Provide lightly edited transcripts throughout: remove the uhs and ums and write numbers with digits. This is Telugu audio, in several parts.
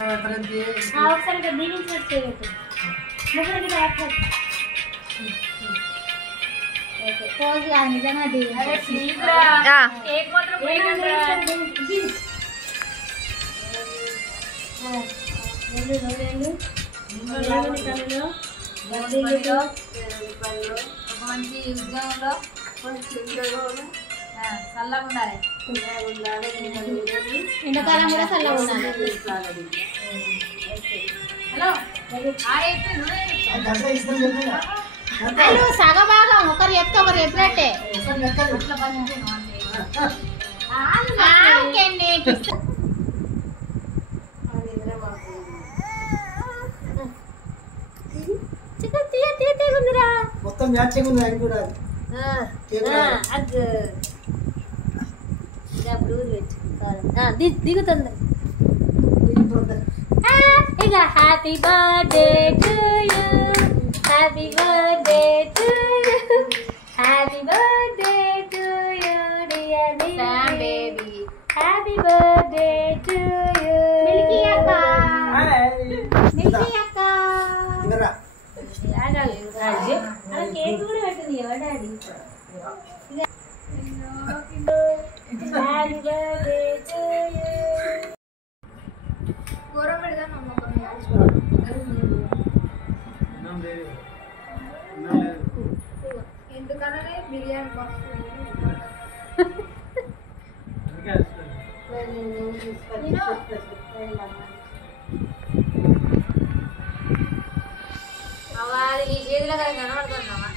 ఒకసారి దీనికి చేయొచ్చు పోజ్ కాదు నిజంగా మంచి ఉద్యోగంలో చల్లగా ఉండాలి ఎండాకాలం కూడా చల్లగా ఉండాలి హలో అయ్యో సగభాగం ఒకరు చెప్తే ఒకరు చెప్పినట్టే మొత్తం మ్యాచింగ్ ఉంది అది కూడా దిగుతుంది ఇక happy birthday to you happy birthday to you happy birthday to you dear baby happy birthday to you Milky అక్క మిల్కీ అక్క కేక్ కూడా పెట్టింది ఎవరు daddy happy birthday to you కూర పెడదాం ఎందుకనే బిర్యానీ అది నీ చేతిలో కదా కనబడుతుందమ్మా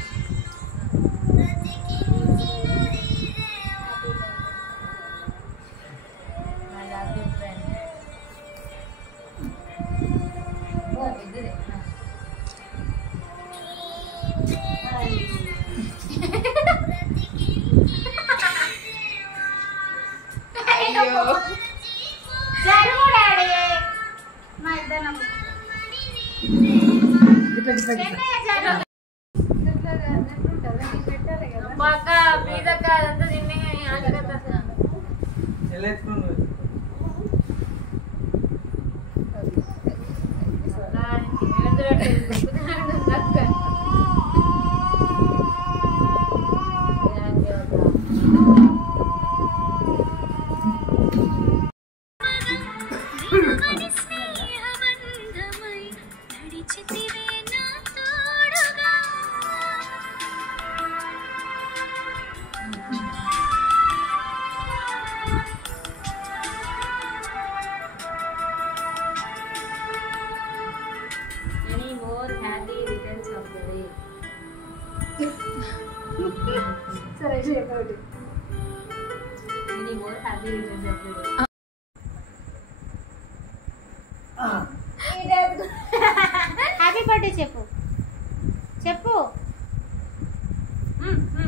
హ్యాపీ బర్త్డే చెప్పు చెప్పు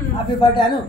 హ్యాపీ బర్త్డే అను